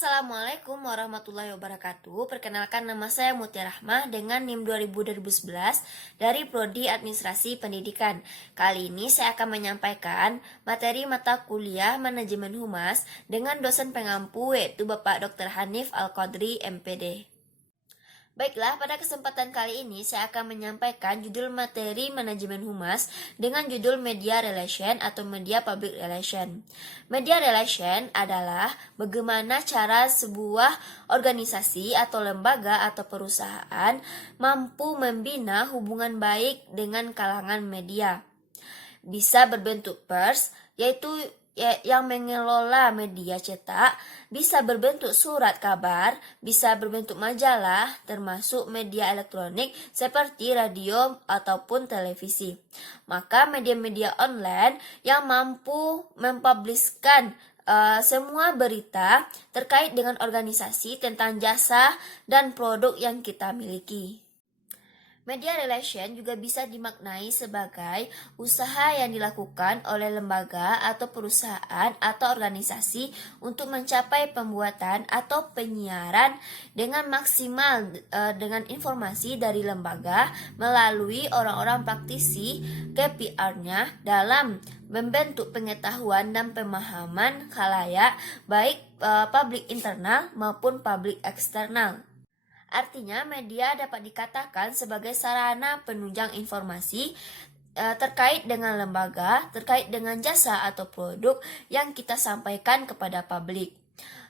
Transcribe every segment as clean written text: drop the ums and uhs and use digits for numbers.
Assalamualaikum warahmatullahi wabarakatuh. Perkenalkan, nama saya Mutia Rahmah dengan NIM 2011 dari Prodi Administrasi Pendidikan. Kali ini saya akan menyampaikan materi mata kuliah Manajemen Humas dengan dosen pengampu yaitu Bapak Dr. Hanif Al-Qadri, MPD. Baiklah, pada kesempatan kali ini saya akan menyampaikan judul materi Manajemen Humas dengan judul Media Relation atau Media Public Relation. Media Relation adalah bagaimana cara sebuah organisasi atau lembaga atau perusahaan mampu membina hubungan baik dengan kalangan media. Bisa berbentuk pers, yaitu yang mengelola media cetak, bisa berbentuk surat kabar, bisa berbentuk majalah, termasuk media elektronik seperti radio ataupun televisi. Maka media-media online yang mampu mempubliskan semua berita terkait dengan organisasi tentang jasa dan produk yang kita miliki. Media relation juga bisa dimaknai sebagai usaha yang dilakukan oleh lembaga atau perusahaan atau organisasi untuk mencapai pembuatan atau penyiaran dengan maksimal dengan informasi dari lembaga melalui orang-orang praktisi KPR-nya dalam membentuk pengetahuan dan pemahaman khalayak baik publik internal maupun publik eksternal. Artinya, media dapat dikatakan sebagai sarana penunjang informasi terkait dengan lembaga, terkait dengan jasa atau produk yang kita sampaikan kepada publik.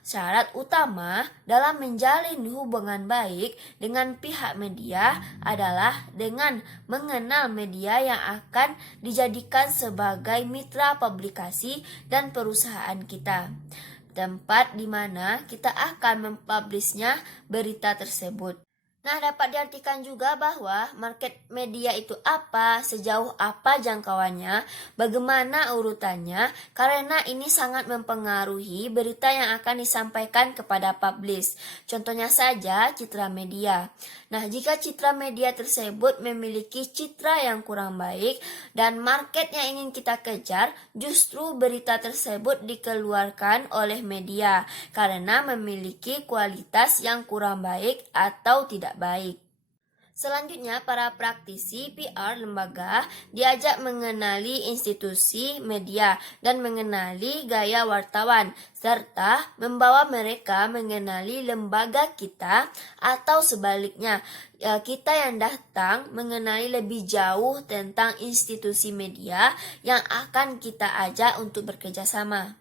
Syarat utama dalam menjalin hubungan baik dengan pihak media adalah dengan mengenal media yang akan dijadikan sebagai mitra publikasi dan perusahaan kita, tempat di mana kita akan mempublishnya berita tersebut. Nah, dapat diartikan juga bahwa market media itu apa, sejauh apa jangkauannya, bagaimana urutannya, karena ini sangat mempengaruhi berita yang akan disampaikan kepada publish. Contohnya saja citra media. Nah, jika citra media tersebut memiliki citra yang kurang baik dan market yang ingin kita kejar, justru berita tersebut dikeluarkan oleh media karena memiliki kualitas yang kurang baik atau tidak baik. Selanjutnya, para praktisi PR lembaga diajak mengenali institusi media dan mengenali gaya wartawan, serta membawa mereka mengenali lembaga kita atau sebaliknya, kita yang datang mengenali lebih jauh tentang institusi media yang akan kita ajak untuk bekerja sama.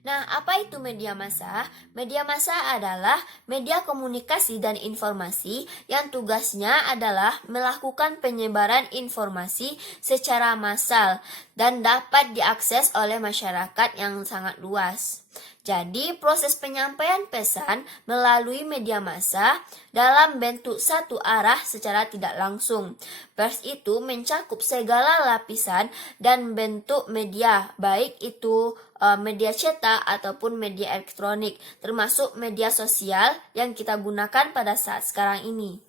Nah, apa itu media massa? Media massa adalah media komunikasi dan informasi yang tugasnya adalah melakukan penyebaran informasi secara massal dan dapat diakses oleh masyarakat yang sangat luas. Jadi, proses penyampaian pesan melalui media massa dalam bentuk satu arah secara tidak langsung. Pers itu mencakup segala lapisan dan bentuk media, baik itu media cetak ataupun media elektronik, termasuk media sosial yang kita gunakan pada saat sekarang ini.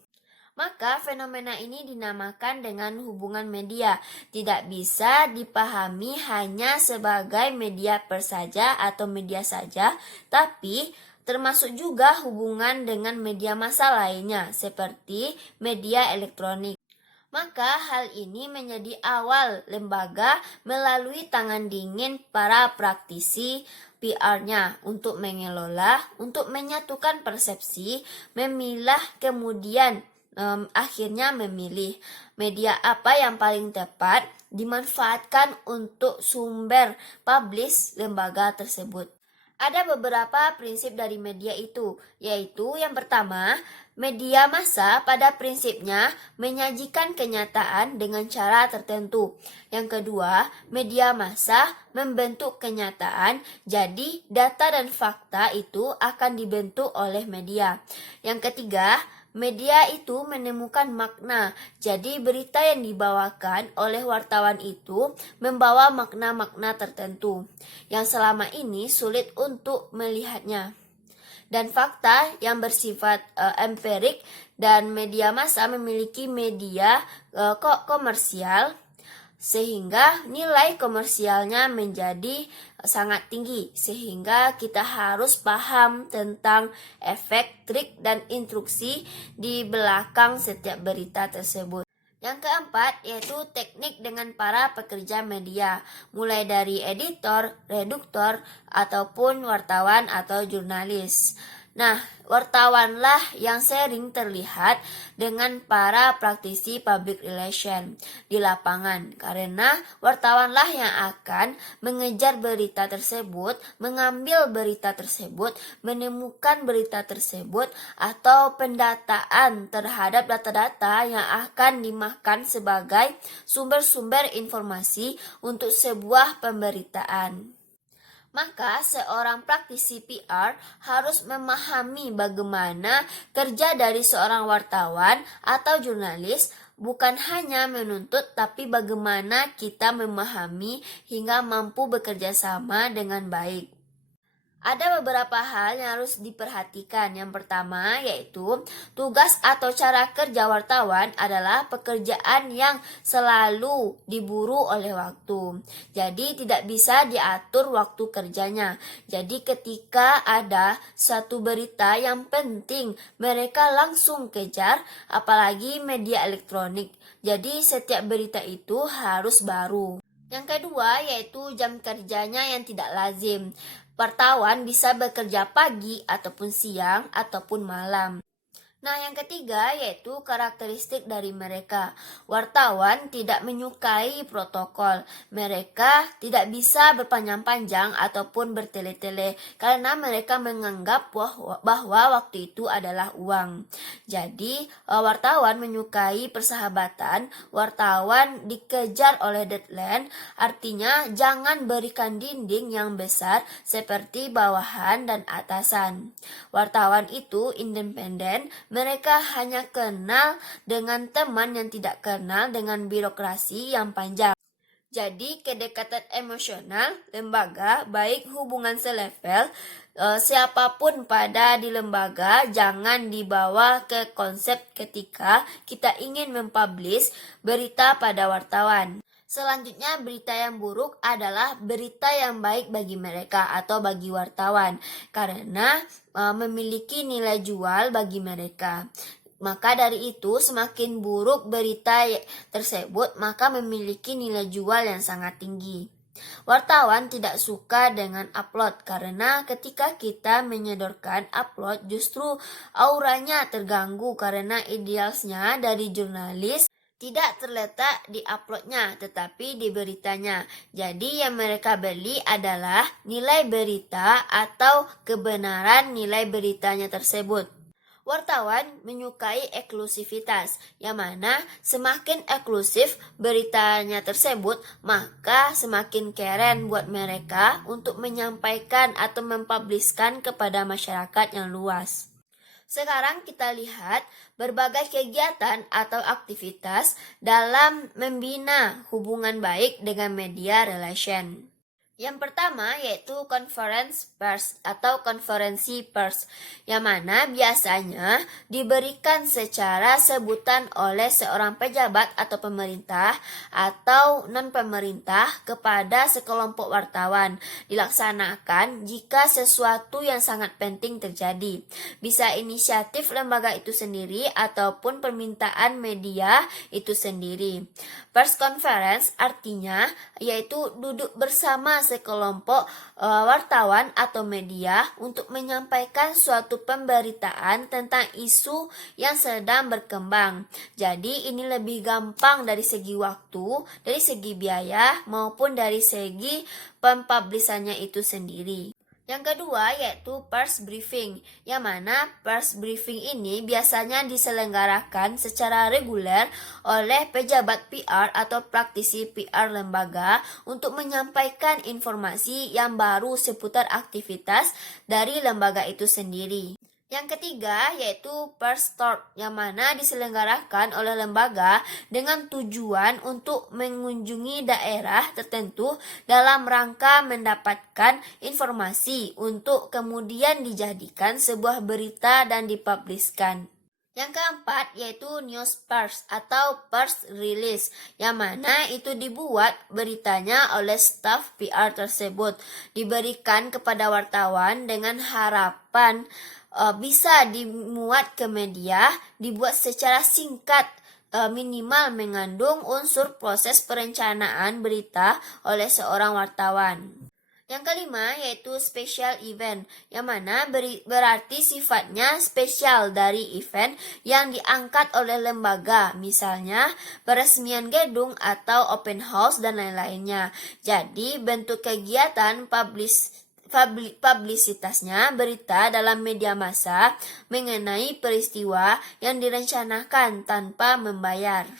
Maka fenomena ini dinamakan dengan hubungan media. Tidak bisa dipahami hanya sebagai media pers saja atau media saja, tapi termasuk juga hubungan dengan media massa lainnya seperti media elektronik. Maka hal ini menjadi awal lembaga melalui tangan dingin para praktisi PR-nya untuk mengelola, untuk menyatukan persepsi, memilah kemudian akhirnya memilih media apa yang paling tepat dimanfaatkan untuk sumber publish lembaga tersebut. Ada beberapa prinsip dari media itu, yaitu yang pertama, media massa pada prinsipnya menyajikan kenyataan dengan cara tertentu. Yang kedua, media massa membentuk kenyataan, jadi data dan fakta itu akan dibentuk oleh media. Yang ketiga, media itu menemukan makna, jadi berita yang dibawakan oleh wartawan itu membawa makna-makna tertentu yang selama ini sulit untuk melihatnya. Dan fakta yang bersifat empirik, dan media massa memiliki media komersial sehingga nilai komersialnya menjadi sangat tinggi, sehingga kita harus paham tentang efek, trik, dan instruksi di belakang setiap berita tersebut. Yang keempat yaitu teknik dengan para pekerja media, mulai dari editor, redaktor, ataupun wartawan atau jurnalis. Nah, wartawanlah yang sering terlihat dengan para praktisi public relation di lapangan, karena wartawanlah yang akan mengejar berita tersebut, mengambil berita tersebut, menemukan berita tersebut, atau pendataan terhadap data-data yang akan dimakan sebagai sumber-sumber informasi untuk sebuah pemberitaan. Maka seorang praktisi PR harus memahami bagaimana kerja dari seorang wartawan atau jurnalis, bukan hanya menuntut tapi bagaimana kita memahami hingga mampu bekerja sama dengan baik. Ada beberapa hal yang harus diperhatikan. Yang pertama yaitu tugas atau cara kerja wartawan adalah pekerjaan yang selalu diburu oleh waktu. Jadi tidak bisa diatur waktu kerjanya. Jadi ketika ada suatu berita yang penting, mereka langsung kejar, apalagi media elektronik. Jadi setiap berita itu harus baru. Yang kedua yaitu jam kerjanya yang tidak lazim. Wartawan bisa bekerja pagi ataupun siang ataupun malam. Nah, yang ketiga yaitu karakteristik dari mereka. Wartawan tidak menyukai protokol. Mereka tidak bisa berpanjang-panjang ataupun bertele-tele karena mereka menganggap bahwa waktu itu adalah uang. Jadi, wartawan menyukai persahabatan. Wartawan dikejar oleh deadline. Artinya, jangan berikan dinding yang besar seperti bawahan dan atasan. Wartawan itu independen. Mereka hanya kenal dengan teman yang tidak kenal dengan birokrasi yang panjang. Jadi kedekatan emosional lembaga, baik hubungan selevel, siapapun pada di lembaga, jangan dibawa ke konsep ketika kita ingin mempublish berita pada wartawan. Selanjutnya, berita yang buruk adalah berita yang baik bagi mereka atau bagi wartawan, karena memiliki nilai jual bagi mereka. Maka dari itu, semakin buruk berita tersebut, maka memiliki nilai jual yang sangat tinggi. Wartawan tidak suka dengan upload karena ketika kita menyodorkan upload justru auranya terganggu karena idealnya dari jurnalis tidak terletak di uploadnya, tetapi di beritanya. Jadi yang mereka beli adalah nilai berita atau kebenaran nilai beritanya tersebut. Wartawan menyukai eksklusivitas, yang mana semakin eksklusif beritanya tersebut, maka semakin keren buat mereka untuk menyampaikan atau mempubliskan kepada masyarakat yang luas. Sekarang kita lihat berbagai kegiatan atau aktivitas dalam membina hubungan baik dengan media relation. Yang pertama yaitu conference pers atau konferensi pers, yang mana biasanya diberikan secara sebutan oleh seorang pejabat atau pemerintah atau non-pemerintah kepada sekelompok wartawan. Dilaksanakan jika sesuatu yang sangat penting terjadi. Bisa inisiatif lembaga itu sendiri ataupun permintaan media itu sendiri. Press conference artinya yaitu duduk bersama sekelompok wartawan atau media untuk menyampaikan suatu pemberitaan tentang isu yang sedang berkembang. Jadi ini lebih gampang dari segi waktu, dari segi biaya maupun dari segi pempublishannya itu sendiri. Yang kedua yaitu pers briefing, yang mana pers briefing ini biasanya diselenggarakan secara reguler oleh pejabat PR atau praktisi PR lembaga untuk menyampaikan informasi yang baru seputar aktivitas dari lembaga itu sendiri. Yang ketiga yaitu pers tour, yang mana diselenggarakan oleh lembaga dengan tujuan untuk mengunjungi daerah tertentu dalam rangka mendapatkan informasi untuk kemudian dijadikan sebuah berita dan dipubliskan. Yang keempat yaitu news pers atau pers release, yang mana itu dibuat beritanya oleh staf PR tersebut, diberikan kepada wartawan dengan harapan bisa dimuat ke media, dibuat secara singkat, minimal mengandung unsur proses perencanaan berita oleh seorang wartawan. Yang kelima yaitu special event, yang mana berarti sifatnya spesial dari event yang diangkat oleh lembaga, misalnya peresmian gedung atau open house dan lain-lainnya. Jadi bentuk kegiatan publisitasnya berita dalam media massa mengenai peristiwa yang direncanakan tanpa membayar.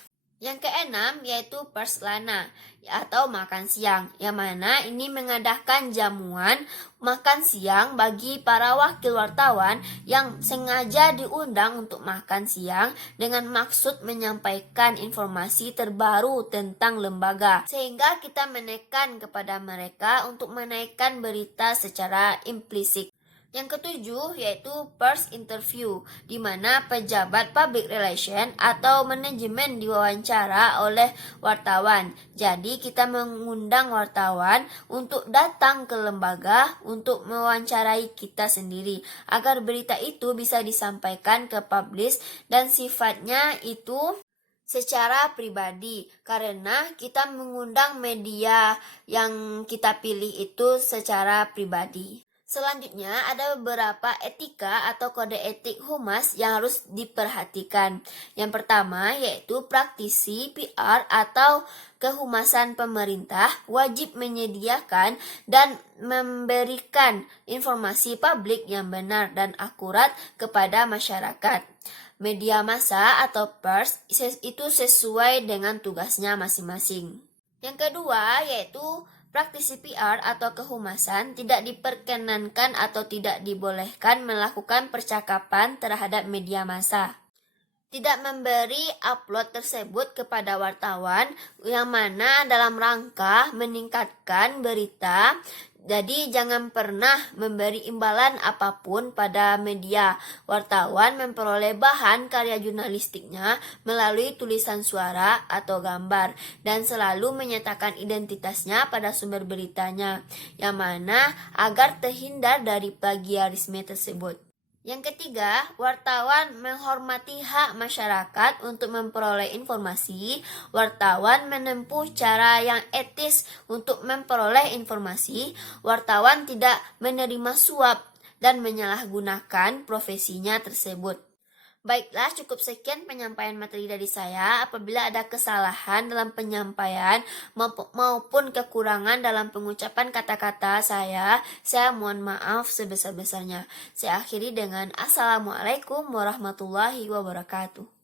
Yang keenam yaitu perslana atau makan siang, yang mana ini mengadakan jamuan makan siang bagi para wakil wartawan yang sengaja diundang untuk makan siang dengan maksud menyampaikan informasi terbaru tentang lembaga, sehingga kita menekan kepada mereka untuk menaikkan berita secara implisit. Yang ketujuh yaitu first interview, di mana pejabat public relation atau manajemen diwawancara oleh wartawan. Jadi kita mengundang wartawan untuk datang ke lembaga untuk mewawancarai kita sendiri, agar berita itu bisa disampaikan ke publis dan sifatnya itu secara pribadi, karena kita mengundang media yang kita pilih itu secara pribadi. Selanjutnya ada beberapa etika atau kode etik humas yang harus diperhatikan. Yang pertama yaitu praktisi PR atau kehumasan pemerintah wajib menyediakan dan memberikan informasi publik yang benar dan akurat kepada masyarakat. Media massa atau pers itu sesuai dengan tugasnya masing-masing. Yang kedua yaitu praktisi PR atau kehumasan tidak diperkenankan atau tidak dibolehkan melakukan percakapan terhadap media massa. Tidak memberi upload tersebut kepada wartawan yang mana dalam rangka meningkatkan berita. Jadi jangan pernah memberi imbalan apapun pada media. Wartawan memperoleh bahan karya jurnalistiknya melalui tulisan suara atau gambar dan selalu menyatakan identitasnya pada sumber beritanya, yang mana agar terhindar dari plagiarisme tersebut. Yang ketiga, wartawan menghormati hak masyarakat untuk memperoleh informasi. Wartawan menempuh cara yang etis untuk memperoleh informasi. Wartawan tidak menerima suap dan menyalahgunakan profesinya tersebut. Baiklah, cukup sekian penyampaian materi dari saya. Apabila ada kesalahan dalam penyampaian maupun kekurangan dalam pengucapan kata-kata saya mohon maaf sebesar-besarnya. Saya akhiri dengan Assalamualaikum warahmatullahi wabarakatuh.